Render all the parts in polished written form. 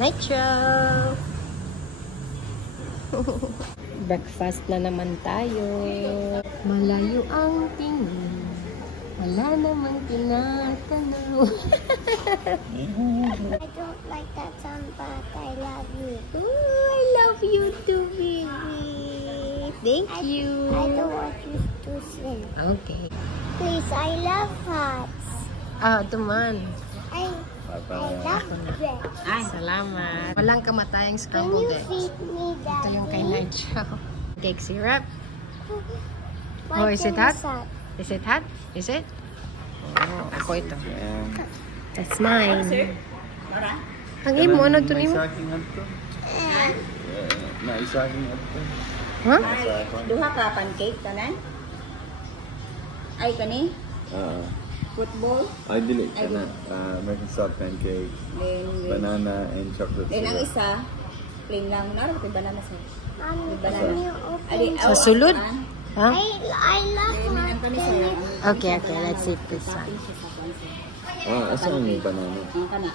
Nitro! Breakfast na naman tayo. Malayo ang tingin. Wala namang tinatanaw. I don't like that song, but I love you. Ooh, I love you too, baby. Thank you. I don't want you to sing. Okay. Please, I love hearts. Ah, tuman. I love bread. Ay, salamat. Walang kamatayang Can scrambled you eggs. feed me that? Ito yung kay Nigel. Cake syrup. My Oh, is it hot? hot? Is it hot? Is it? Oh, ako ito. That's mine. Ang imo, ano ito nimo? Naisaging ito. Ha? Duha ka pancake tanan? Ay kani? Football? Ay, dili ka na. American style pancake, banana, and chocolate Then ang syrup. isa, plain lang. Naroon ko yung banana sa. Mommy, Banana. can you open? Sa sulod? Ha? I love hearts. Can you? Okay, let's eat this one. Asa ang banana? Ang kana.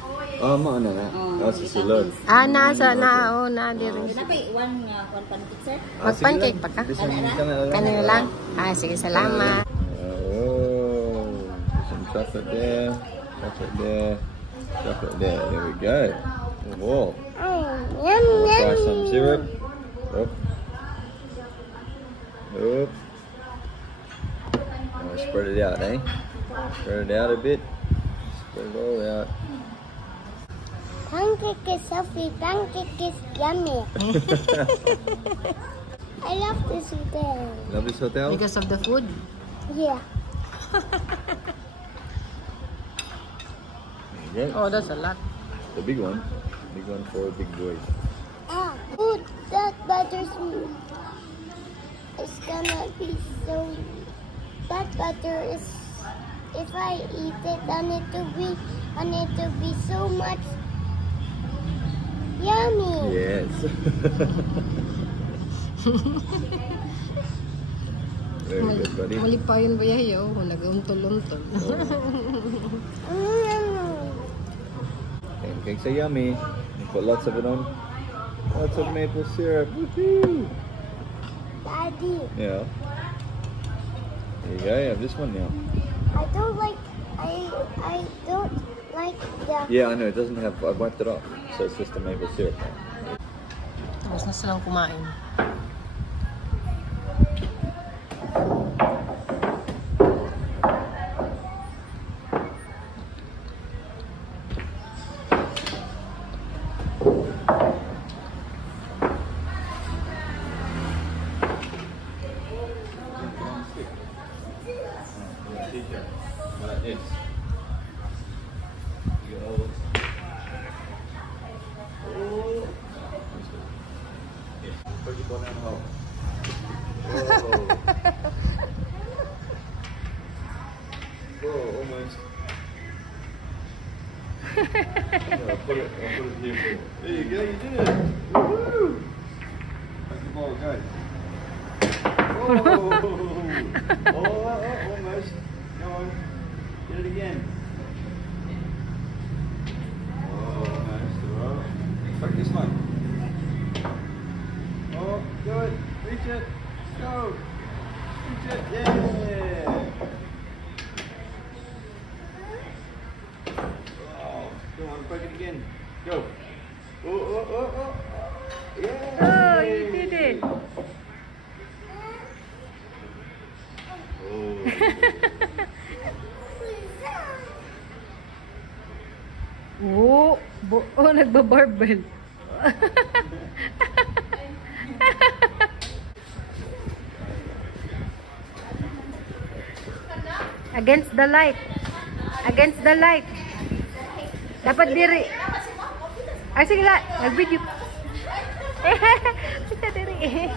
Maana na. Sa silod. Ah, nasa, na diri. Napay one pancake sir? Mag-pancake pa ka? Kanina lang? Ah, sige, salamat. Some chocolate there. Chocolate there. Chocolate there. There we go. Whoa. Yum, Try yum. some syrup. Up. Up. Spread it out, eh? Spread it out a bit. Spread it all out. Pancake is so sweet. Pancake is yummy. I love this hotel. Love this hotel? Because of the food? Yeah. There you go. Oh, that's a lot. The big one. Big one for big boys. Food that butters me. It's gonna be so. That butter is. If I eat it, I need to be so much yummy. Yes. Very good, buddy. Mali pa yun ba yayo? Nag-untol-untol. Pancakes are yummy. You put lots of it on. Lots of maple syrup. Woohoo! Daddy, Yeah. There you go. You have this one now. I don't like that. Yeah, I know. It doesn't have. I wiped it off, so it's just the maple syrup now. Tapos na silang kumain. Like this. You go. Oh. Yes. Put your ball down the hole. Oh. Oh, almost. I'll put it here. There you go. You did it. Woohoo! How's the ball go? Oh, almost. Go on. Get it again. Oh, almost. All right. Fuck this one. Oh, do it. Reach it. Go. Reach it. Yeah. Oh, go on. Break it again. Go. Oh. Yeah. Oh, you did it! Oh, nagbabarbell. Against the light. Against the light. Dapat diri. Ay, sige la. Nag-video. Kita diri.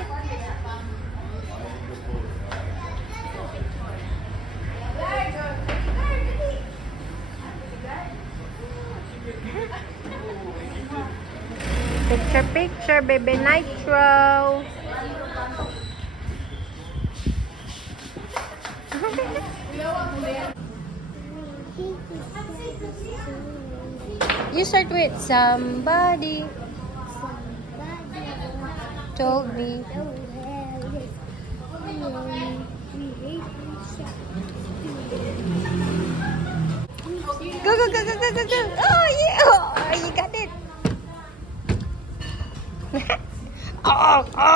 Picture, baby Nitro. You start with somebody told me. Go, go, go, go, go, go, go. Oh, yeah. Oh, you got it. Oh, oh.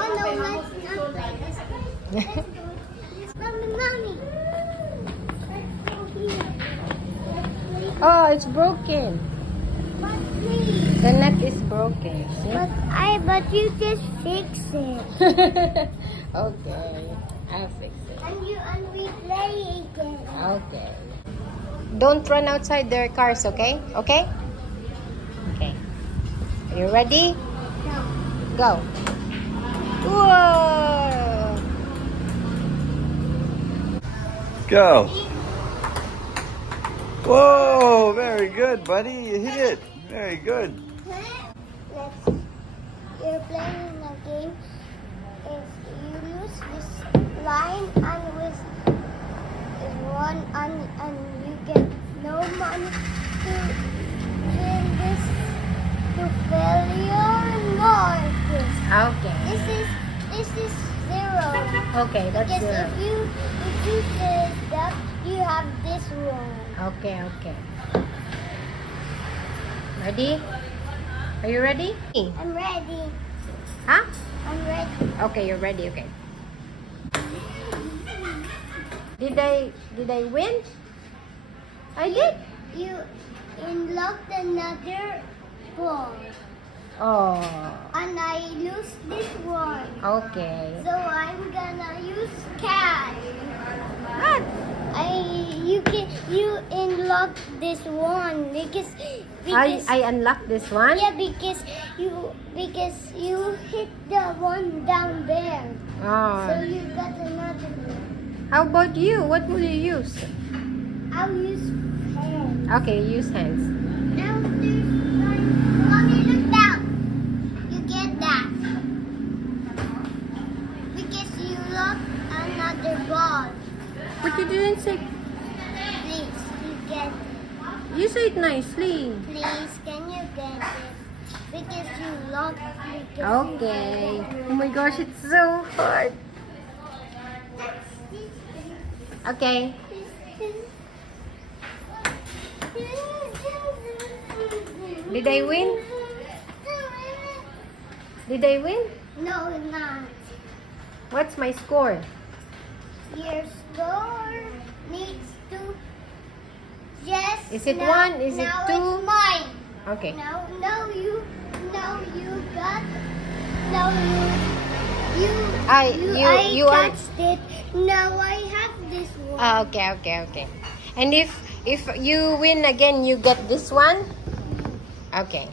Oh no, let's not play this. Mommy. Oh, it's broken. But please. The net is broken. See? But you just fix it. Okay, I'll fix it. And we play again. Okay. Don't run outside their cars, okay? Okay? Okay. Are you ready? No. Go. Whoa! Go. Whoa, very good, buddy. You hit it. Very good. You're playing a game. If you lose this line and with one and you get no money to win this to failure nor this. Okay. This is 0. Okay, that's Because good. if you say that you have this one. Okay, okay. Ready? Are you ready? I'm ready. Huh? I'm ready. Okay, you're ready. Okay. Did I win? I did. You unlocked another ball. Oh. And I lose this one. Okay. So I'm gonna use cash. What? You unlock this one because I unlocked this one. yeah because you hit the one down there. So Oh. you got another one. How about you? What will you use? I'll use pen. Okay, use hands. Now there's one. Mommy, look down. You get that. Because you lost another ball. But you didn't say. Please, you get it. You say it nicely. Please, can you get it? Because you lost. Okay. Oh my gosh, it's so hard. Okay. Did I win? Did I win? No, not. What's my score? Your score needs to. Yes. Is it now, 1? Is it now 2? It's mine. Okay. Now you got. Now you. You are. touched it. Now I have this one. Ah, okay, okay, okay. And if you win again, you get this one? Okay.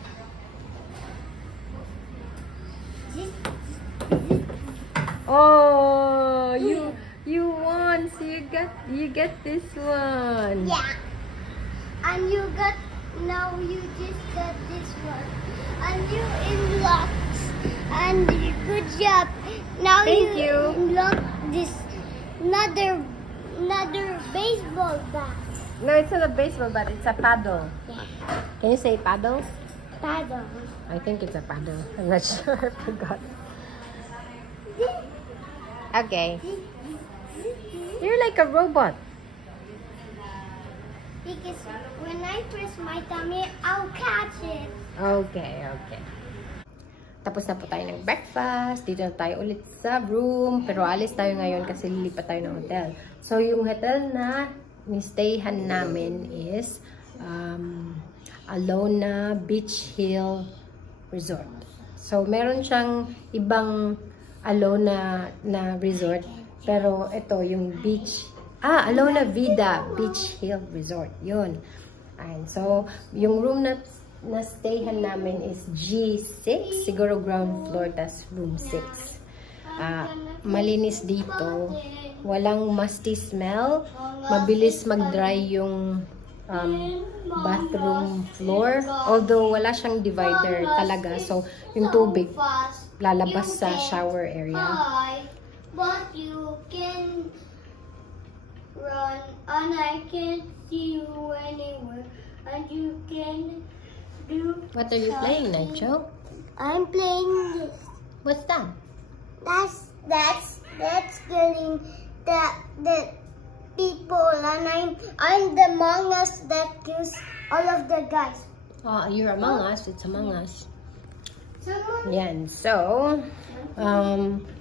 Oh, you won. So you get this one. Yeah. And you got. Now you just got this one. And you unlocked. And good job. Now Thank you. unlock this another baseball bat. No, it's not a baseball bat. It's a paddle. Yeah. Can you say paddle? Paddle. I think it's a paddle. I'm not sure. I forgot. Okay. You're like a robot. Because when I press my tummy, I'll catch it. Okay, okay. Tapos na po tayo ng breakfast. Dito na tayo ulit sa room. Pero alis tayo ngayon kasi lilipat tayo ng hotel. So, yung hotel na ni-stayhan namin is Alona Beach Hill Resort. So, meron siyang ibang Alona na resort. Pero ito, yung beach. Alona Vida Beach Hill Resort. Yun. And so, yung room na stayhan namin is G6. Siguro ground floor, tas room 6. Malinis dito. Walang musty smell. Mabilis mag-dry yung bathroom floor. Although, wala siyang divider talaga. So, yung tubig lalabas sa shower area. Hi, but you can run and I can't see you anywhere. And you can do. What are you playing, Nacho? I'm playing this. What's that? That's killing the people, and I'm the Among Us that kills all of the guys. Oh, you're Among Us. It's Among Us. Someone. Yan. So,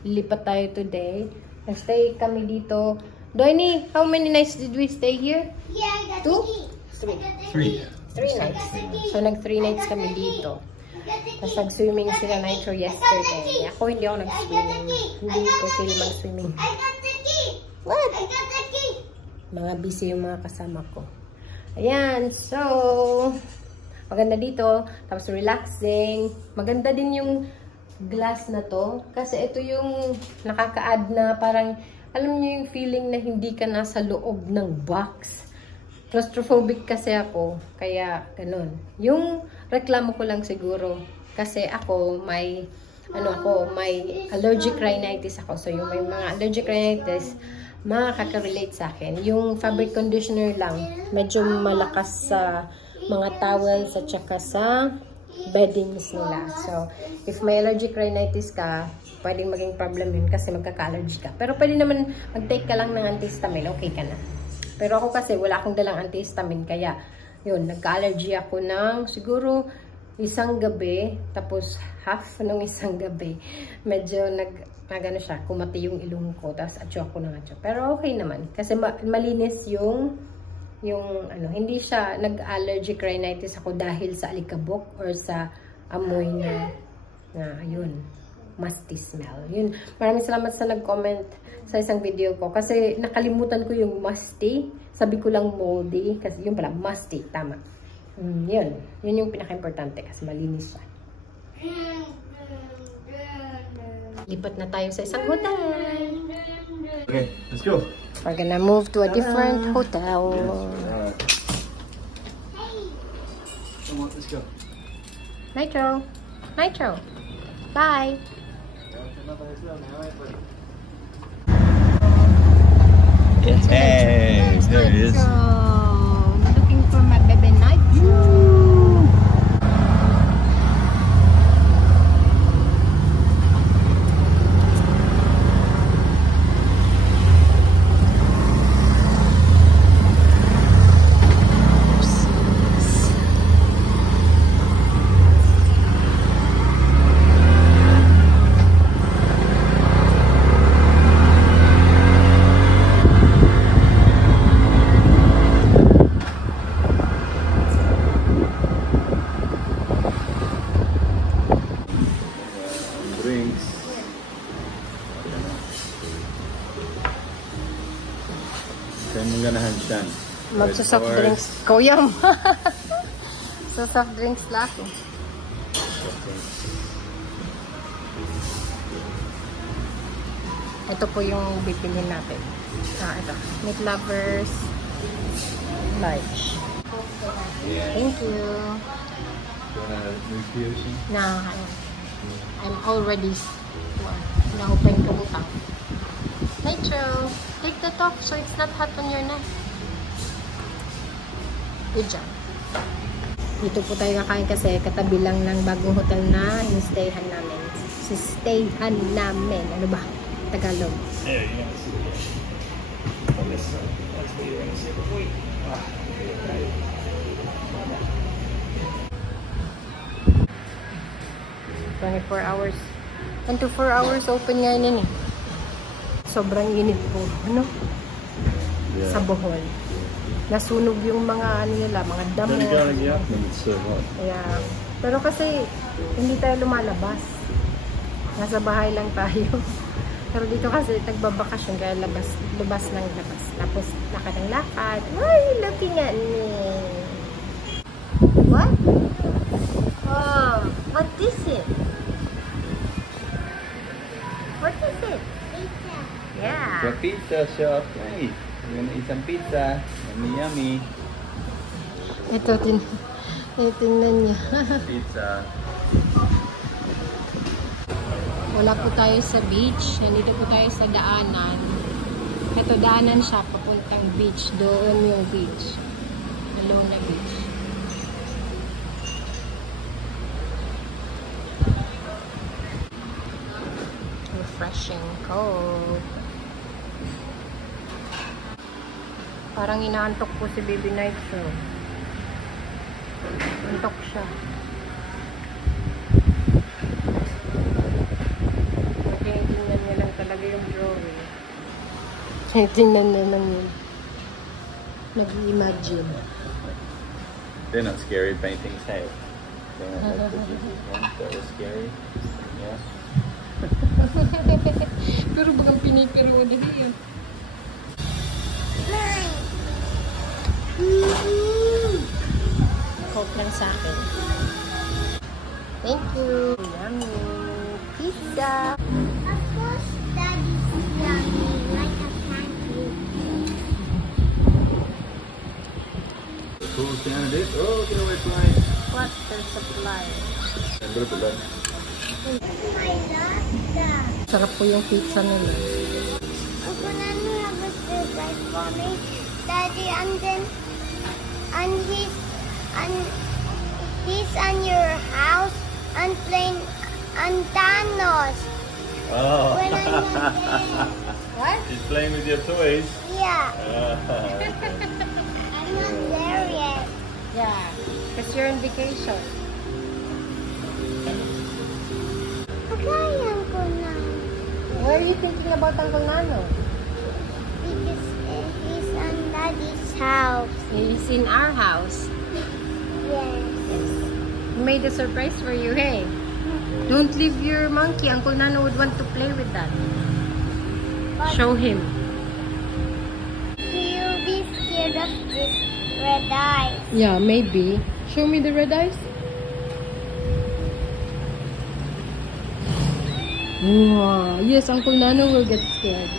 lipat tayo today. Nag-stay kami dito. Doiny, how many nights did we stay here? Yeah, I got Two? the key. Three. I got the 3. key. 3 nights. So, nag-3 nights kami dito. Tapos nag-swimming sila Nitro yesterday. Ako hindi ako nag-swimming. Hindi ko feel mag-swimming. I got the key. What? I got the key. Mga busy yung mga kasama ko. Ayan. So, maganda dito. Tapos relaxing. Maganda din yung glass na to. Kasi ito yung nakaka-add na parang, alam niyo yung feeling na hindi ka nasa loob ng box. Claustrophobic kasi ako. Kaya, ganun. Yung reklamo ko lang siguro. Kasi ako, may allergic rhinitis ako. So, yung may mga allergic rhinitis, makaka-relate sa akin. Yung fabric conditioner lang, medyo malakas sa mga towels at saka sa beddings nila. So, if may allergic rhinitis ka, pwedeng maging problem yun kasi magkaka-allergy ka. Pero pwede naman mag-take ka lang ng antihistamine, okay ka na. Pero ako kasi wala akong dalang antihistamine, kaya yun, nagka-allergy ako ng siguro isang gabi, tapos half nung isang gabi, medyo nagano siya, kumati yung ilong ko, tapos atyo ako ng atyo. Pero okay naman, kasi malinis yung ano, hindi siya nag-allergic rhinitis ako dahil sa alikabok or sa amoy na ayun, musty smell. Yun, maraming salamat sa nag-comment sa isang video ko, kasi nakalimutan ko yung musty, sabi ko lang moldy, kasi yun pala, musty, tama. Yun yung pinaka-importante kasi malinis siya. Lipat na tayo sa isang hotel. Okay, let's go. We're gonna move to a different hotel. Alright. Come on, let's go. Nitro. Bye. Hey, there it is. Looking for my baby Nitro. Drinks. Saan mong ganahan siyan? Magsa-soft drinks. Kuyam. So soft drinks lang ako. Ito po yung bibili natin. Ito. Meat lovers. Large. Thank you. No, I'm already na-open ko butang. Nitro, take that off so it's not hot on your neck. Good job. Dito po tayo kakain kasi katabi lang ng bagong hotel na in-stayhan namin. Si-stayhan namin. Ano ba? Tagalog. There you go. On this side. That's what you're gonna say. Right. 24 hours. 24 hours open nga yun eh. Sobrang init po. Ano? Yeah. Sa Bohol. Nasunog yung mga ano nila, mga damo. Then you gotta get up when it's so hot. Yeah. Pero kasi hindi tayo lumalabas. Nasa bahay lang tayo. Pero dito kasi nagbabakasyon kaya labas ng labas. Tapos lakad ng lakad. Why are you looking at me? What? Oh, what is it? What is it? Pizza. Yeah. The pizza shop. Hey, we're gonna eat some pizza. Yummy, yummy. Ito, tingnan niya. Pizza. Wala po tayo sa beach. Nandito po tayo sa daanan. Ito, daanan siya. Papuntang beach. Doon yung beach. Alona Beach. Refreshing cold. Parang inaantok po si Baby Night. So, antok siya. Tingnan niya lang talaga yung drawing. Tingnan niya lang yun. Nag-imagine. They're not scary paintings, hey? They're not like the Jesus ones that were scary. Yeah. Pero bagang pinipiro din yun. Coke lang sa akin. Thank you. Yummy. Pizza. Of course, Daddy's yummy, like a pancake. Cool down it. Oh, get away from me. Water supply. A little bit left. I love that. Sarap po yung pizza nila. Uncle Nanu have a surprise for me, Daddy, and then he's on your house and playing on Thanos. Oh. When I'm not there. What? She's playing with your toys. Yeah, Okay. I'm not there yet. Yeah. Because you're on vacation. Okay, Uncle Nanu. Why are you thinking about Uncle Nano? Because he's on Daddy's house. He's in our house. Yes. He made a surprise for you, hey? Don't leave your monkey. Uncle Nano would want to play with that. Show him. He'll be scared of this red eyes. Yeah, maybe. Show me the red eyes. Wow. Yes, Uncle Nano will get scared.